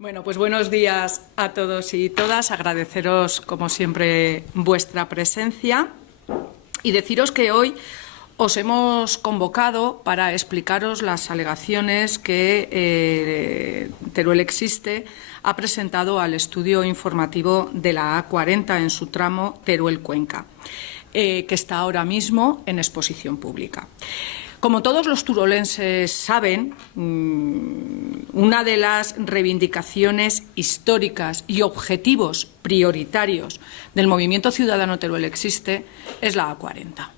Bueno, pues buenos días a todos y todas. Agradeceros, como siempre, vuestra presencia y deciros que hoy os hemos convocado para explicaros las alegaciones que Teruel Existe ha presentado al estudio informativo de la A40 en su tramo Teruel-Cuenca, que está ahora mismo en exposición pública. Como todos los turolenses saben, una de las reivindicaciones históricas y objetivos prioritarios del movimiento ciudadano Teruel Existe es la A40.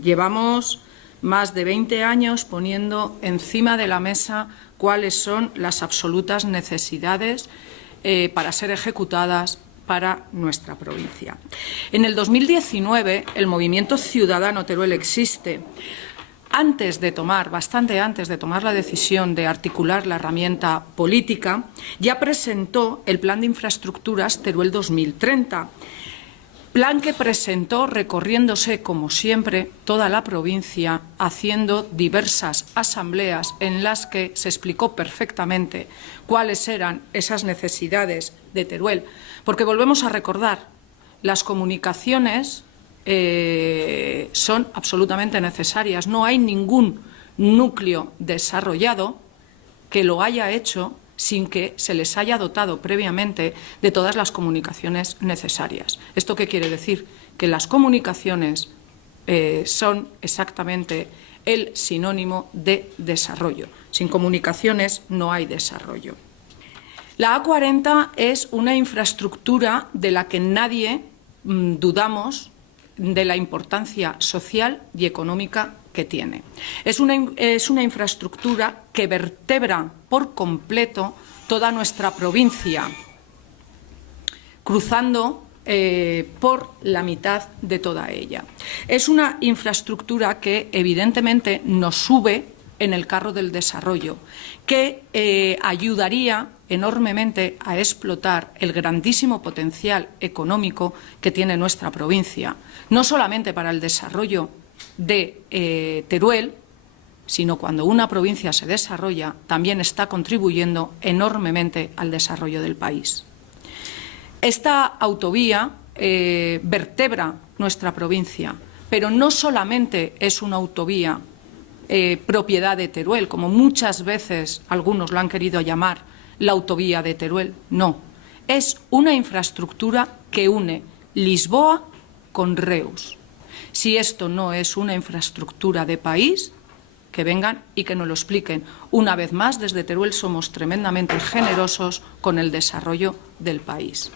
Llevamos más de 20 años poniendo encima de la mesa cuáles son las absolutas necesidades para ser ejecutadas para nuestra provincia. En el 2019, el movimiento ciudadano Teruel Existe, bastante antes de tomar la decisión de articular la herramienta política, ya presentó el Plan de Infraestructuras Teruel 2030, plan que presentó recorriéndose, como siempre, toda la provincia, haciendo diversas asambleas en las que se explicó perfectamente cuáles eran esas necesidades de Teruel. Porque volvemos a recordar, las comunicaciones son absolutamente necesarias. No hay ningún núcleo desarrollado que lo haya hecho sin que se les haya dotado previamente de todas las comunicaciones necesarias. ¿Esto qué quiere decir? Que las comunicaciones son exactamente el sinónimo de desarrollo. Sin comunicaciones no hay desarrollo. La A40 es una infraestructura de la que nadie dudamos de la importancia social y económica que tiene. Es una infraestructura que vertebra por completo toda nuestra provincia, cruzando por la mitad de toda ella. Es una infraestructura que evidentemente nos sube en el carro del desarrollo, que ayudaría enormemente a explotar el grandísimo potencial económico que tiene nuestra provincia, no solamente para el desarrollo de Teruel, sino cuando una provincia se desarrolla, también está contribuyendo enormemente al desarrollo del país. Esta autovía vertebra nuestra provincia, pero no solamente es una autovía propiedad de Teruel, como muchas veces algunos lo han querido llamar, la autovía de Teruel. No, es una infraestructura que une Lisboa con Reus. Si esto no es una infraestructura de país, que vengan y que nos lo expliquen. Una vez más, desde Teruel somos tremendamente generosos con el desarrollo del país.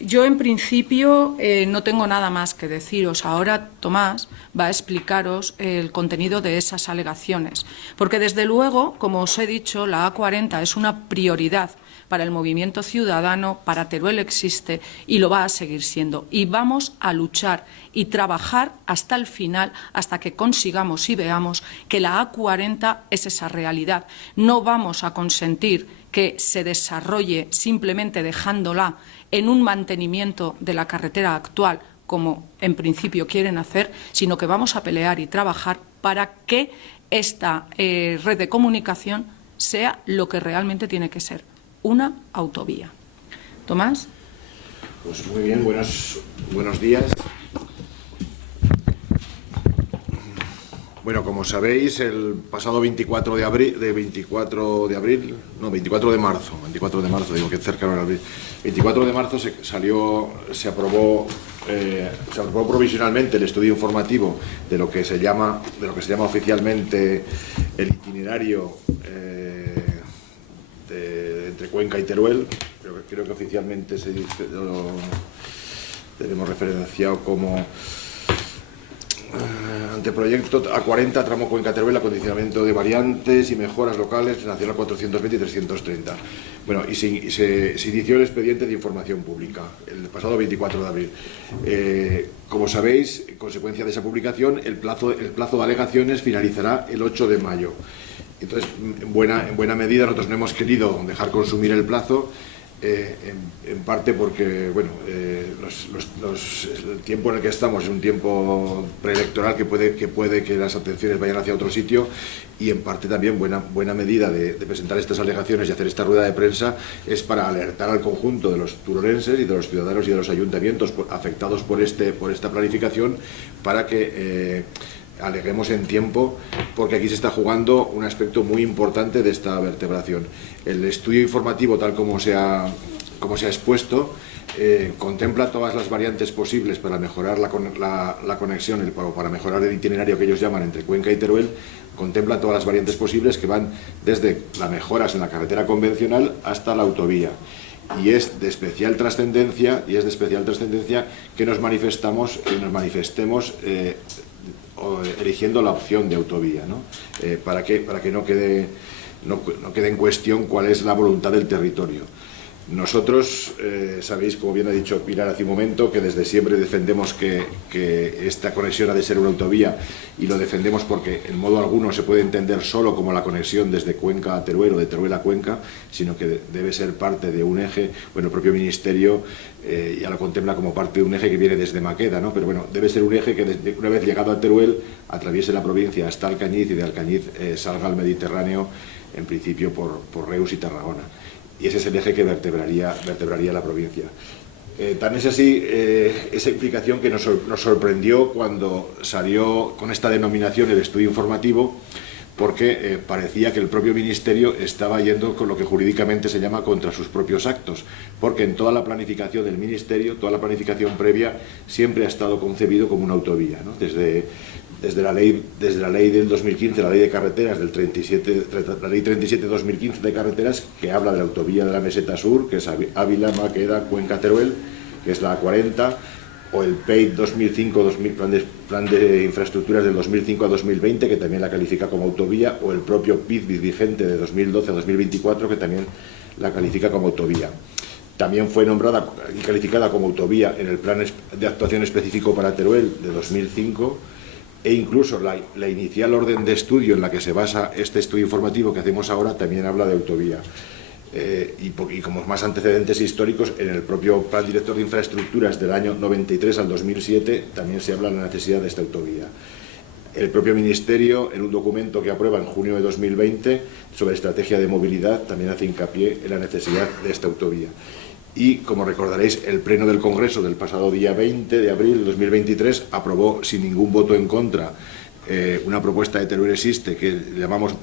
Yo, en principio, no tengo nada más que deciros. Ahora Tomás va a explicaros el contenido de esas alegaciones, porque, desde luego, como os he dicho, la A40 es una prioridad para el movimiento ciudadano, para Teruel Existe, y lo va a seguir siendo. Y vamos a luchar y trabajar hasta el final, hasta que consigamos y veamos que la A40 es esa realidad. No vamos a consentir que se desarrolle simplemente dejándola en un mantenimiento de la carretera actual, como en principio quieren hacer, sino que vamos a pelear y trabajar para que esta red de comunicación sea lo que realmente tiene que ser, una autovía. Tomás. Pues muy bien, buenos días. Bueno, como sabéis, el pasado 24 de marzo, digo que cercano al abril, 24 de marzo se aprobó provisionalmente el estudio informativo de lo que se llama oficialmente el itinerario entre Cuenca y Teruel. Creo que oficialmente lo tenemos referenciado como anteproyecto A40 tramo Cuenca-Teruel, acondicionamiento de variantes y mejoras locales, Nacional 420 y 330. Bueno, y se inició el expediente de información pública el pasado 24 de abril. Como sabéis, en consecuencia de esa publicación, el plazo de alegaciones finalizará el 8 de mayo. Entonces, en buena medida, nosotros no hemos querido dejar consumir el plazo En parte porque bueno, el tiempo en el que estamos es un tiempo preelectoral que puede que las atenciones vayan hacia otro sitio, y en parte también buena medida de presentar estas alegaciones y hacer esta rueda de prensa es para alertar al conjunto de los turolenses y de los ciudadanos y de los ayuntamientos afectados por esta planificación, para que aleguemos en tiempo, porque aquí se está jugando un aspecto muy importante de esta vertebración. El estudio informativo, tal como se ha expuesto, contempla todas las variantes posibles para mejorar la conexión, para mejorar el itinerario que ellos llaman entre Cuenca y Teruel. Contempla todas las variantes posibles que van desde las mejoras en la carretera convencional hasta la autovía. Y es de especial trascendencia que nos manifestemos eligiendo la opción de autovía, ¿no? Para que no quede en cuestión cuál es la voluntad del territorio. Nosotros, sabéis, como bien ha dicho Pilar hace un momento, que desde siempre defendemos que esta conexión ha de ser una autovía, y lo defendemos porque en modo alguno se puede entender solo como la conexión desde Cuenca a Teruel o de Teruel a Cuenca, sino que debe ser parte de un eje. Bueno, el propio Ministerio ya lo contempla como parte de un eje que viene desde Maqueda, ¿no? Pero bueno, debe ser un eje que una vez llegado a Teruel atraviese la provincia hasta Alcañiz, y de Alcañiz salga al Mediterráneo, en principio por Reus y Tarragona. Y ese es el eje que vertebraría la provincia. Tan es así esa implicación que nos sorprendió cuando salió con esta denominación el estudio informativo, porque parecía que el propio Ministerio estaba yendo con lo que jurídicamente se llama contra sus propios actos, porque en toda la planificación del Ministerio, toda la planificación previa, siempre ha estado concebido como una autovía, ¿no? Desde la ley del 2015, la ley de carreteras la ley 37/2015 de carreteras, que habla de la autovía de la Meseta Sur, que es Ávila, Maqueda, Cuenca, Teruel, que es la A40, o el PEID 2005, plan de infraestructuras del 2005 a 2020, que también la califica como autovía, o el propio PIDBID vigente de 2012 a 2024, que también la califica como autovía. También fue nombrada y calificada como autovía en el plan de actuación específico para Teruel de 2005, e incluso la inicial orden de estudio en la que se basa este estudio informativo que hacemos ahora también habla de autovía. Y como más antecedentes históricos, en el propio Plan Director de Infraestructuras del año 93 al 2007 también se habla de la necesidad de esta autovía. El propio Ministerio, en un documento que aprueba en junio de 2020 sobre estrategia de movilidad, también hace hincapié en la necesidad de esta autovía. Y, como recordaréis, el Pleno del Congreso del pasado día 20 de abril de 2023 aprobó sin ningún voto en contra una propuesta de Teruel Existe que llamamos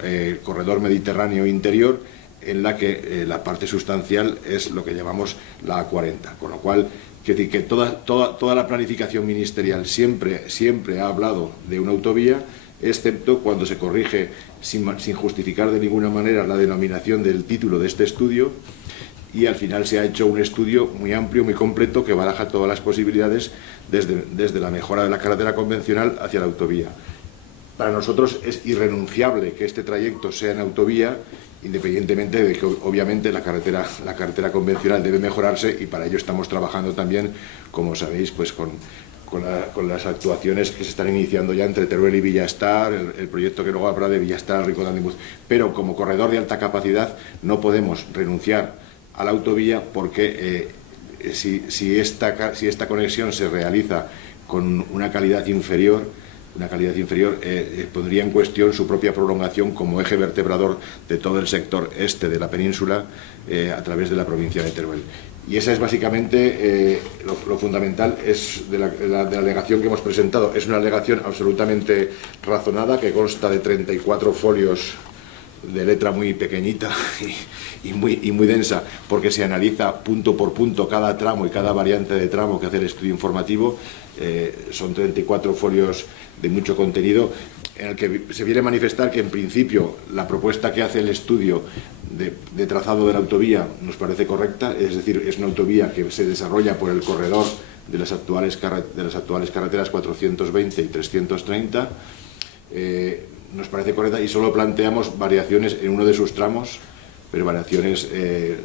Corredor Mediterráneo Interior, en la que la parte sustancial es lo que llamamos la A40, con lo cual quiero decir que toda la planificación ministerial siempre ha hablado de una autovía, excepto cuando se corrige sin justificar de ninguna manera la denominación del título de este estudio, y al final se ha hecho un estudio muy amplio, muy completo, que baraja todas las posibilidades desde la mejora de la carretera convencional hacia la autovía. Para nosotros es irrenunciable que este trayecto sea en autovía, independientemente de que obviamente la carretera convencional debe mejorarse, y para ello estamos trabajando también, como sabéis, pues con las actuaciones que se están iniciando ya entre Teruel y Villastar, el proyecto que luego habrá de Villastar, Rincón de Andimuz. Pero como corredor de alta capacidad no podemos renunciar a la autovía, porque si esta conexión se realiza con una calidad inferior, pondría en cuestión su propia prolongación como eje vertebrador de todo el sector este de la península a través de la provincia de Teruel. Y esa es básicamente lo fundamental de la alegación que hemos presentado. Es una alegación absolutamente razonada, que consta de 34 folios de letra muy pequeñita y muy densa, porque se analiza punto por punto cada tramo y cada variante de tramo que hace el estudio informativo. Son 34 folios de mucho contenido, en el que se viene a manifestar que en principio la propuesta que hace el estudio de trazado de la autovía nos parece correcta, es decir, es una autovía que se desarrolla por el corredor de las actuales carreteras 420 y 330, nos parece correcta, y solo planteamos variaciones en uno de sus tramos, pero variaciones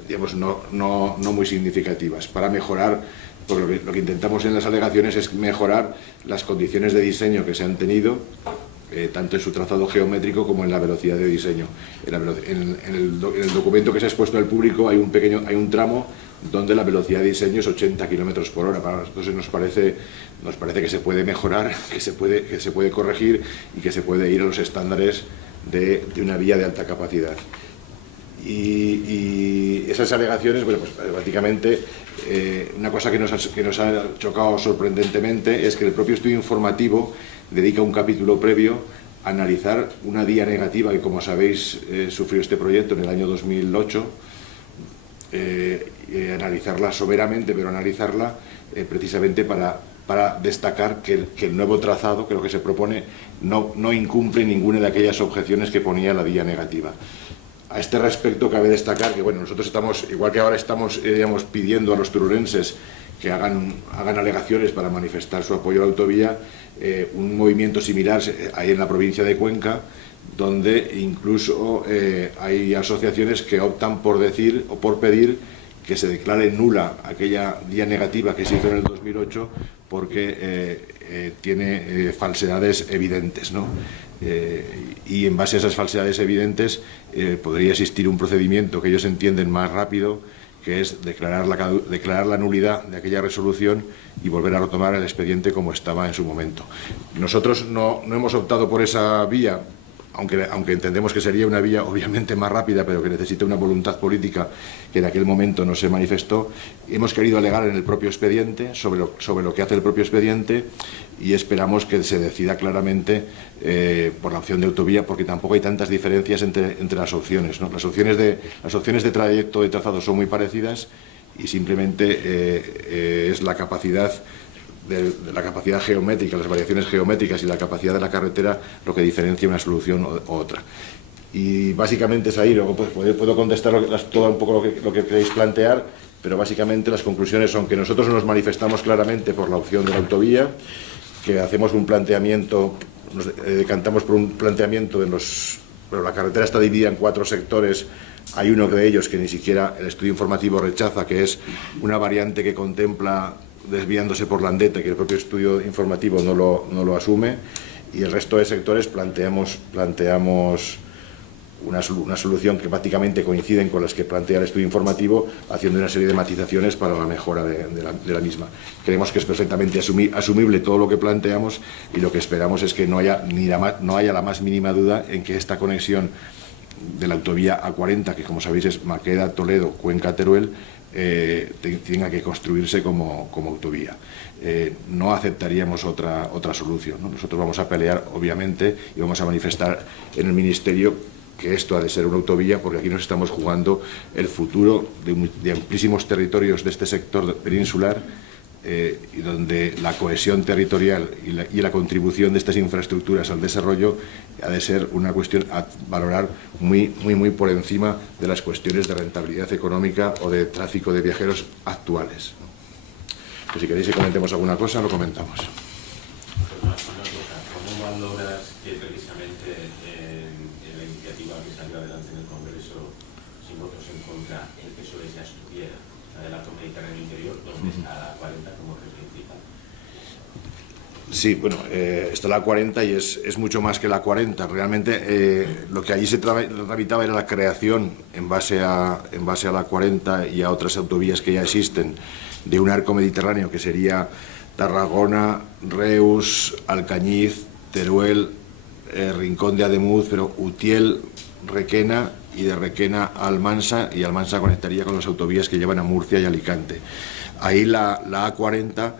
digamos no muy significativas, para mejorar, porque lo que intentamos en las alegaciones es mejorar las condiciones de diseño que se han tenido tanto en su trazado geométrico como en la velocidad de diseño. En el documento que se ha expuesto al público hay un tramo donde la velocidad de diseño es 80 km por hora. Para nosotros nos parece que se puede mejorar, que se puede corregir y que se puede ir a los estándares de una vía de alta capacidad. Y esas alegaciones, bueno, pues básicamente una cosa que nos ha chocado sorprendentemente es que el propio estudio informativo dedica un capítulo previo a analizar una vía negativa que, como sabéis, sufrió este proyecto en el año 2008, analizarla soberamente, pero analizarla precisamente para destacar que el nuevo trazado, que lo que se propone, no incumple ninguna de aquellas objeciones que ponía la vía negativa. A este respecto cabe destacar que, bueno, nosotros estamos, igual que ahora estamos pidiendo a los turolenses que hagan alegaciones para manifestar su apoyo a la autovía, un movimiento similar hay en la provincia de Cuenca, donde incluso hay asociaciones que optan por decir o por pedir que se declare nula aquella vía negativa que se hizo en el 2008 porque tiene falsedades evidentes, ¿no? Y en base a esas falsedades evidentes podría existir un procedimiento que ellos entienden más rápido, que es declarar la nulidad de aquella resolución y volver a retomar el expediente como estaba en su momento. Nosotros no hemos optado por esa vía, aunque entendemos que sería una vía obviamente más rápida, pero que necesita una voluntad política que en aquel momento no se manifestó. Hemos querido alegar en el propio expediente sobre lo que hace el propio expediente y esperamos que se decida claramente por la opción de autovía, porque tampoco hay tantas diferencias entre las opciones, ¿no? Las opciones de trayecto de trazado son muy parecidas y simplemente es la capacidad de la capacidad geométrica, las variaciones geométricas y la capacidad de la carretera lo que diferencia una solución u otra. Y básicamente es ahí. Luego puedo contestar todo un poco lo que queréis plantear, pero básicamente las conclusiones son que nosotros nos manifestamos claramente por la opción de la autovía, que hacemos un planteamiento, nos decantamos por un planteamiento pero la carretera está dividida en 4 sectores. Hay uno de ellos que ni siquiera el estudio informativo rechaza, que es una variante que contempla desviándose por Landeta, que el propio estudio informativo no lo asume, y el resto de sectores planteamos una solución que prácticamente coinciden con las que plantea el estudio informativo, haciendo una serie de matizaciones para la mejora de la misma. Creemos que es perfectamente asumible todo lo que planteamos y lo que esperamos es que no haya la más mínima duda en que esta conexión de la autovía A40, que como sabéis es Maqueda, Toledo, Cuenca, Teruel, tenga que construirse como autovía. No aceptaríamos otra solución, ¿no? Nosotros vamos a pelear, obviamente, y vamos a manifestar en el Ministerio que esto ha de ser una autovía, porque aquí nos estamos jugando el futuro de amplísimos territorios de este sector peninsular, y donde la cohesión territorial y la contribución de estas infraestructuras al desarrollo ha de ser una cuestión a valorar muy por encima de las cuestiones de rentabilidad económica o de tráfico de viajeros actuales. Pues si queréis que comentemos alguna cosa, lo comentamos. ¿Cómo valoras que precisamente en la iniciativa que salió adelante en el Congreso sin votos en contra, el PSOE ya estuviera la del arco mediterráneo interior, donde está la 40 como eje principal? Sí, bueno, está la 40 y es mucho más que la 40. Realmente lo que allí se tramitaba era la creación, en base a la 40 y a otras autovías que ya existen, de un arco mediterráneo que sería Tarragona, Reus, Alcañiz, Teruel, Rincón de Ademuz, pero Utiel, Requena, y de Requena a Almansa, y Almansa conectaría con las autovías que llevan a Murcia y Alicante. Ahí la A40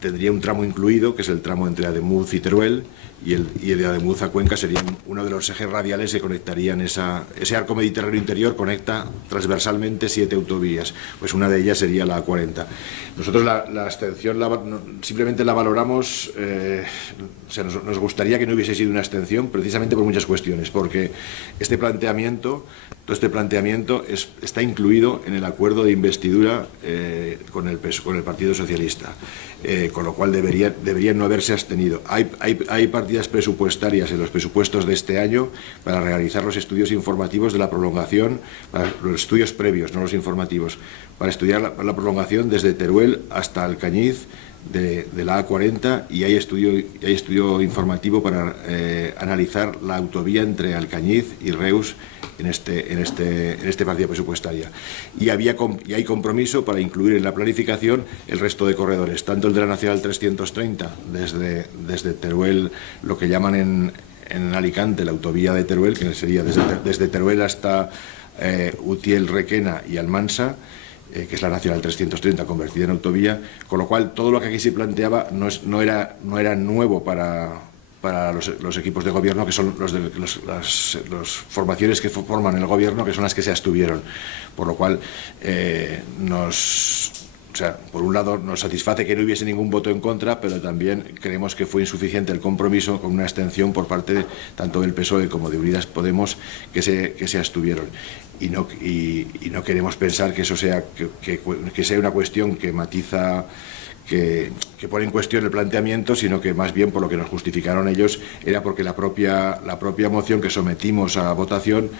tendría un tramo incluido, que es el tramo entre Ademuz y Teruel, y el de Ademuz a Cuenca sería uno de los ejes radiales que conectarían ese arco mediterráneo interior. Conecta transversalmente 7 autovías, pues una de ellas sería la A40. Nosotros la abstención simplemente la valoramos, o sea, nos gustaría que no hubiese sido una abstención, precisamente por muchas cuestiones, porque todo este planteamiento está incluido en el acuerdo de investidura con el Partido Socialista, con lo cual deberían no haberse abstenido. Hay partidas presupuestarias en los presupuestos de este año para realizar los estudios informativos de la prolongación, para los estudios previos, no los informativos, para estudiar la prolongación desde Teruel hasta Alcañiz, de la A40 y hay estudio informativo para analizar la autovía entre Alcañiz y Reus en este partida presupuestaria. Y hay compromiso para incluir en la planificación el resto de corredores, tanto el de la Nacional 330, desde Teruel, lo que llaman en Alicante la autovía de Teruel, que sería desde Teruel hasta Utiel, Requena y Almansa, que es la Nacional 330 convertida en autovía, con lo cual todo lo que aquí se planteaba no era nuevo para los equipos de gobierno, que son las formaciones que forman el gobierno, que son las que se abstuvieron, por lo cual por un lado nos satisface que no hubiese ningún voto en contra, pero también creemos que fue insuficiente el compromiso con una abstención por parte tanto del PSOE como de Unidas Podemos que se abstuvieron. Y no queremos pensar que eso sea una cuestión que matiza, que pone en cuestión el planteamiento, sino que más bien por lo que nos justificaron ellos era porque la propia moción que sometimos a votación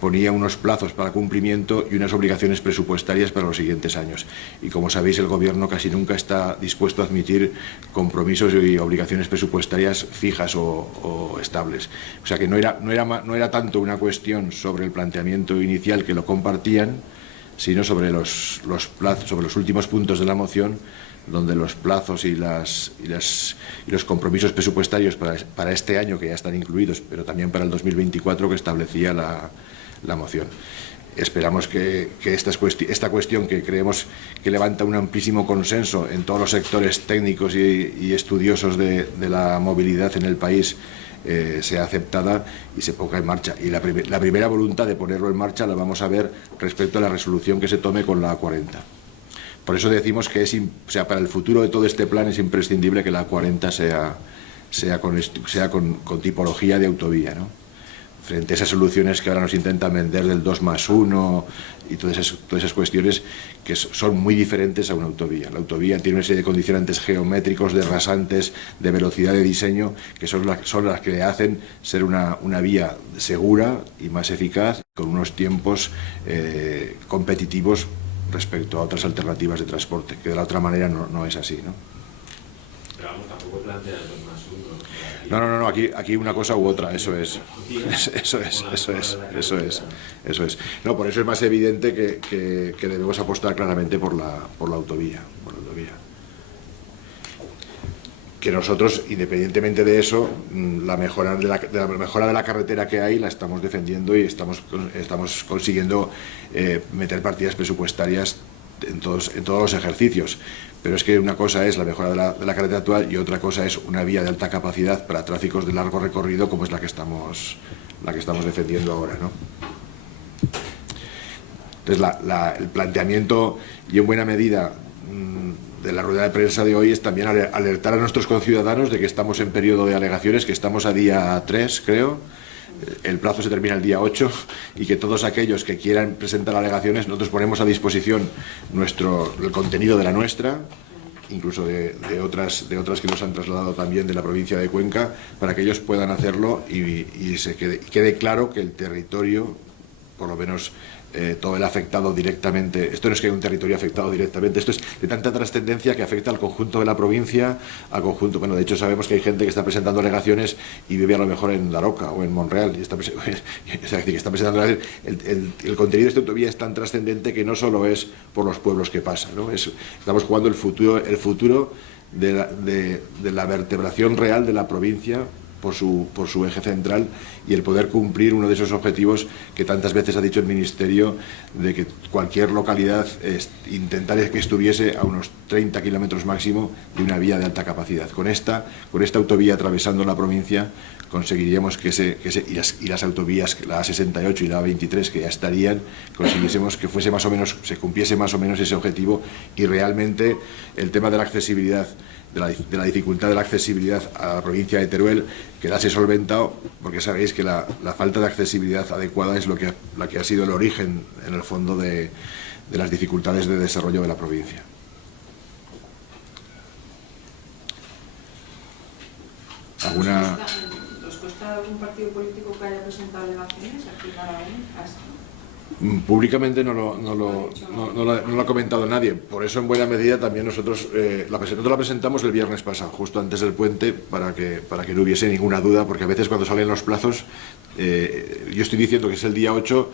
ponía unos plazos para cumplimiento y unas obligaciones presupuestarias para los siguientes años. Y como sabéis, el Gobierno casi nunca está dispuesto a admitir compromisos y obligaciones presupuestarias fijas o estables. O sea que no era tanto una cuestión sobre el planteamiento inicial, que lo compartían, sino sobre los plazos, sobre los últimos puntos de la moción, donde los plazos y los compromisos presupuestarios para este año, que ya están incluidos, pero también para el 2024, que establecía la moción. Esperamos que esta cuestión, que creemos que levanta un amplísimo consenso en todos los sectores técnicos y estudiosos de la movilidad en el país, sea aceptada y se ponga en marcha. Y la primera voluntad de ponerlo en marcha la vamos a ver respecto a la resolución que se tome con la A40. Por eso decimos que para el futuro de todo este plan es imprescindible que la A40 sea con tipología de autovía, ¿no? Frente a esas soluciones que ahora nos intentan vender del 2+1 y todas esas cuestiones que son muy diferentes a una autovía. La autovía tiene una serie de condicionantes geométricos, de rasantes, de velocidad de diseño, que son las que le hacen ser una vía segura y más eficaz, con unos tiempos competitivos respecto a otras alternativas de transporte, que de la otra manera no es así, ¿no? Pero vamos, tampoco plantea el 2+1. No, aquí una cosa u otra, eso es. No, por eso es más evidente que debemos apostar claramente por la autovía. Que nosotros, independientemente de eso, la mejora de la carretera que hay la estamos defendiendo y estamos consiguiendo meter partidas presupuestarias en todos los ejercicios. Pero es que una cosa es la mejora de la carretera actual y otra cosa es una vía de alta capacidad para tráficos de largo recorrido, como es la que estamos defendiendo ahora, ¿no? Entonces, el planteamiento, y en buena medida, de la rueda de prensa de hoy, es también alertar a nuestros conciudadanos de que estamos en periodo de alegaciones, que estamos a día 3, creo. El plazo se termina el día 8 y que todos aquellos que quieran presentar alegaciones, nosotros ponemos a disposición el contenido de la nuestra, incluso de otras que nos han trasladado también de la provincia de Cuenca, para que ellos puedan hacerlo y quede claro que el territorio, por lo menos todo el afectado directamente, esto no es que haya un territorio afectado directamente, esto es de tanta trascendencia que afecta al conjunto de la provincia, al conjunto, bueno, de hecho sabemos que hay gente que está presentando alegaciones y vive a lo mejor en Daroca o en Monreal, y está presentando el contenido de esta autovía es tan trascendente que no solo es por los pueblos que pasa, ¿no? Estamos jugando el futuro de la vertebración real de la provincia por su eje central, y el poder cumplir uno de esos objetivos que tantas veces ha dicho el Ministerio, de que cualquier localidad intentar que estuviese a unos 30 kilómetros máximo de una vía de alta capacidad. Con esta autovía atravesando la provincia conseguiríamos y las autovías, la A68 y la A23, que ya estarían, consiguiésemos que se cumpliese más o menos ese objetivo, y realmente el tema de la accesibilidad, de la dificultad de la accesibilidad a la provincia de Teruel quedase solventado, porque sabéis que la falta de accesibilidad adecuada es la que ha sido el origen, en el fondo, de las dificultades de desarrollo de la provincia. ¿Nos cuesta algún partido político que haya presentado alegaciones aquí en Aragón? Públicamente no lo ha comentado nadie. Por eso, en buena medida, también nosotros la presentamos el viernes pasado, justo antes del puente, para que no hubiese ninguna duda, porque a veces cuando salen los plazos, yo estoy diciendo que es el día 8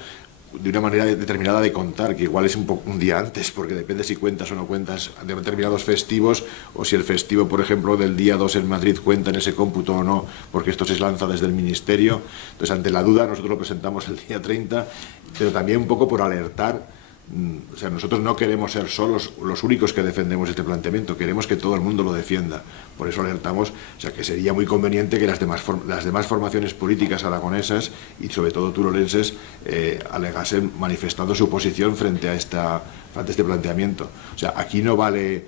de una manera determinada de contar, que igual es un día antes, porque depende si cuentas o no cuentas de determinados festivos, o si el festivo, por ejemplo, del día 2 en Madrid cuenta en ese cómputo o no, porque esto se lanza desde el Ministerio. Entonces, ante la duda, nosotros lo presentamos el día 30, pero también un poco por alertar. O sea, nosotros no queremos ser solos los únicos que defendemos este planteamiento, queremos que todo el mundo lo defienda. Por eso alertamos, o sea, que sería muy conveniente que las demás formaciones políticas aragonesas y sobre todo turolenses alegasen manifestando su posición frente a este planteamiento. O sea, aquí no vale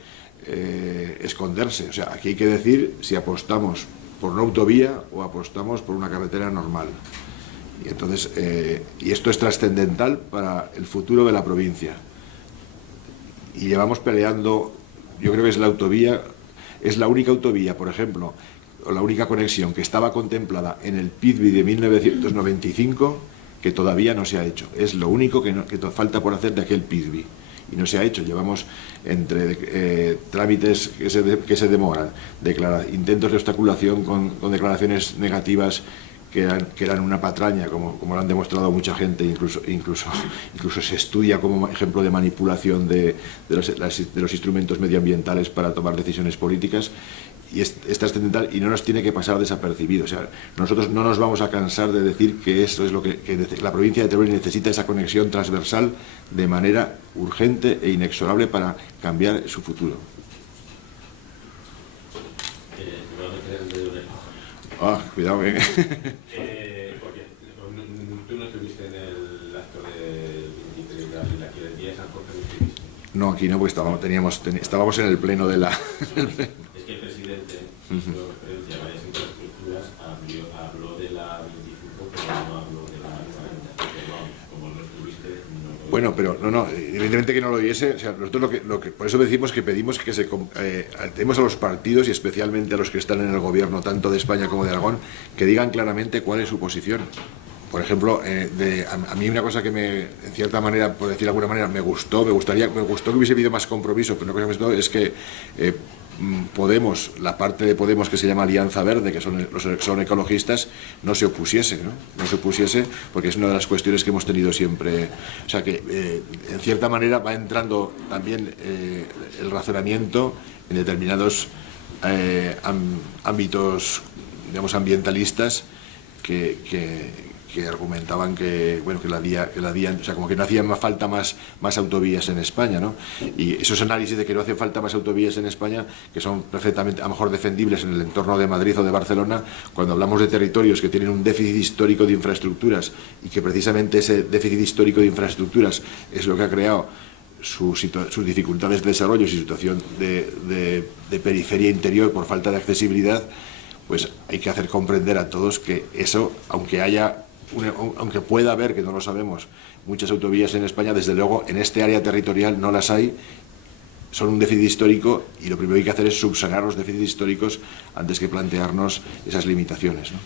esconderse, o sea, aquí hay que decir si apostamos por una autovía o apostamos por una carretera normal. Y entonces, y esto es trascendental para el futuro de la provincia. Y llevamos peleando, yo creo que es la autovía, es la única autovía, por ejemplo, o la única conexión que estaba contemplada en el PIDBI de 1995 que todavía no se ha hecho. Es lo único que falta por hacer de aquel PIDBI. Y no se ha hecho. Llevamos entre trámites que se demoran, intentos de obstaculación con declaraciones negativas que eran una patraña, como lo han demostrado mucha gente, incluso se estudia como ejemplo de manipulación de los instrumentos medioambientales para tomar decisiones políticas, y es trascendental y no nos tiene que pasar desapercibido. O sea, nosotros no nos vamos a cansar de decir que esto es lo que la provincia de Teruel necesita, esa conexión transversal de manera urgente e inexorable para cambiar su futuro. Cuidado, porque tú no estuviste en el acto del 23 de abril, aquí del día de San Jorge no estuviste. No, aquí no, porque estábamos en el pleno de la... Es que el presidente hizo referencia a varias infraestructuras, habló de la 25, pero no habló de la 40. Pero como no estuviste... No... Bueno, pero no, evidentemente que no lo oyese. O sea, nosotros por eso decimos que pedimos que tenemos a los partidos y especialmente a los que están en el gobierno, tanto de España como de Aragón, que digan claramente cuál es su posición. Por ejemplo, a mí una cosa que en cierta manera, por decir de alguna manera, me gustó que hubiese habido más compromiso, pero una cosa que me gustó es que Podemos, la parte de Podemos que se llama Alianza Verde, que son ecologistas, no se opusiese, porque es una de las cuestiones que hemos tenido siempre. O sea que, en cierta manera, va entrando también el razonamiento en determinados ámbitos, digamos, ambientalistas que argumentaban que la DIA, o sea, como que no hacían falta más autovías en España, ¿no? Y esos análisis de que no hacen falta más autovías en España, que son perfectamente, a lo mejor, defendibles en el entorno de Madrid o de Barcelona, cuando hablamos de territorios que tienen un déficit histórico de infraestructuras y que precisamente ese déficit histórico de infraestructuras es lo que ha creado sus dificultades de desarrollo y su situación de periferia interior por falta de accesibilidad, pues hay que hacer comprender a todos que eso, aunque pueda haber, que no lo sabemos, muchas autovías en España, desde luego en este área territorial no las hay, son un déficit histórico, y lo primero que hay que hacer es subsanar los déficits históricos antes que plantearnos esas limitaciones, ¿no?